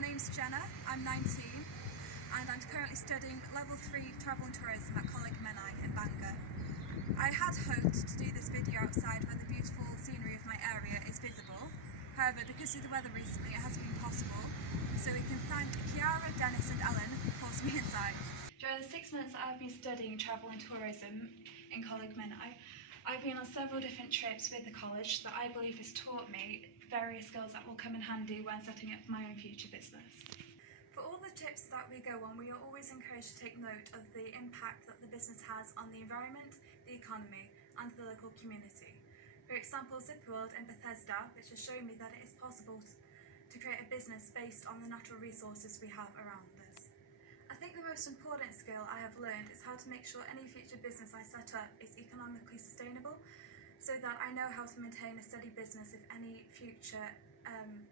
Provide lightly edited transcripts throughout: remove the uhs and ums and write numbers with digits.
My name's Jenna, I'm 19 and I'm currently studying Level 3 Travel and Tourism at Coleg Menai in Bangor. I had hoped to do this video outside where the beautiful scenery of my area is visible. However, because of the weather recently, it hasn't been possible, so we can thank Kiara, Dennis and Ellen for forcing me inside. During the 6 months that I've been studying travel and tourism in Coleg Menai, I've been on several different trips with the college that I believe has taught me various skills that will come in handy when setting up my own future business. For all the trips that we go on, we are always encouraged to take note of the impact that the business has on the environment, the economy and the local community. For example, Zip World in Bethesda, which has shown me that it is possible to create a business based on the natural resources we have around us. I think the most important skill I have learned is how to make sure any future business I set up is economically sustainable, so that I know how to maintain a steady business if any future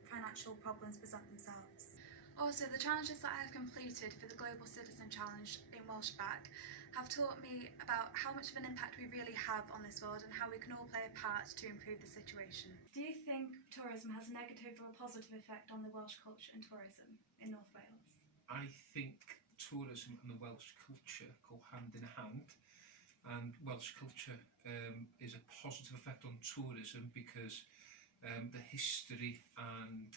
financial problems present themselves. Also, the challenges that I have completed for the Global Citizen Challenge in Welsh Back have taught me about how much of an impact we really have on this world and how we can all play a part to improve the situation. Do you think tourism has a negative or a positive effect on the Welsh culture and tourism in North Wales? I think tourism and the Welsh culture go hand in hand, and Welsh culture is a positive effect on tourism because the history and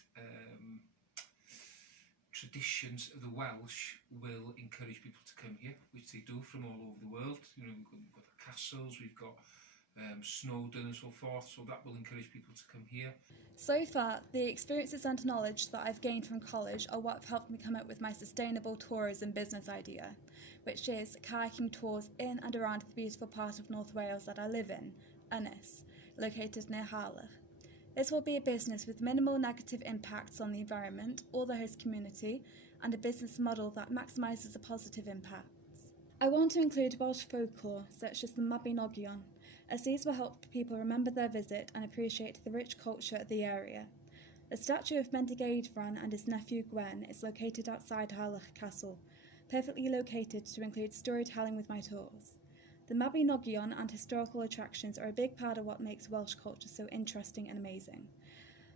traditions of the Welsh will encourage people to come here, which they do from all over the world. You know, we've got the castles, we've got Snowdon and so forth, so that will encourage people to come here. So far, the experiences and knowledge that I've gained from college are what have helped me come up with my sustainable tourism business idea, which is kayaking tours in and around the beautiful part of North Wales that I live in, Ynys, located near Harlech. This will be a business with minimal negative impacts on the environment or the host community, and a business model that maximises the positive impacts. I want to include Welsh folklore, such as the Mabinogion, as these will help people remember their visit and appreciate the rich culture of the area. The statue of Mendigeidfran and his nephew Gwen is located outside Harlech Castle, perfectly located to include storytelling with my tours. The Mabinogion and historical attractions are a big part of what makes Welsh culture so interesting and amazing.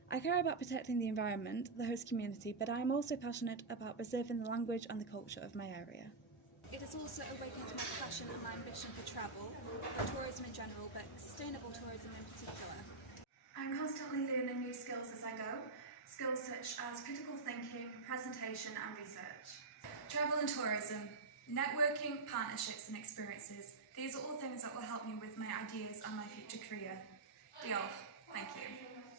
I care about protecting the environment, the host community, but I am also passionate about preserving the language and the culture of my area. It has also awakened my passion and my ambition for travel, for tourism in general, but sustainable tourism in particular. I'm constantly learning new skills as I go, skills such as critical thinking, presentation and research. Travel and tourism, networking, partnerships and experiences. These are all things that will help me with my ideas and my future career. Diolch. Thank you.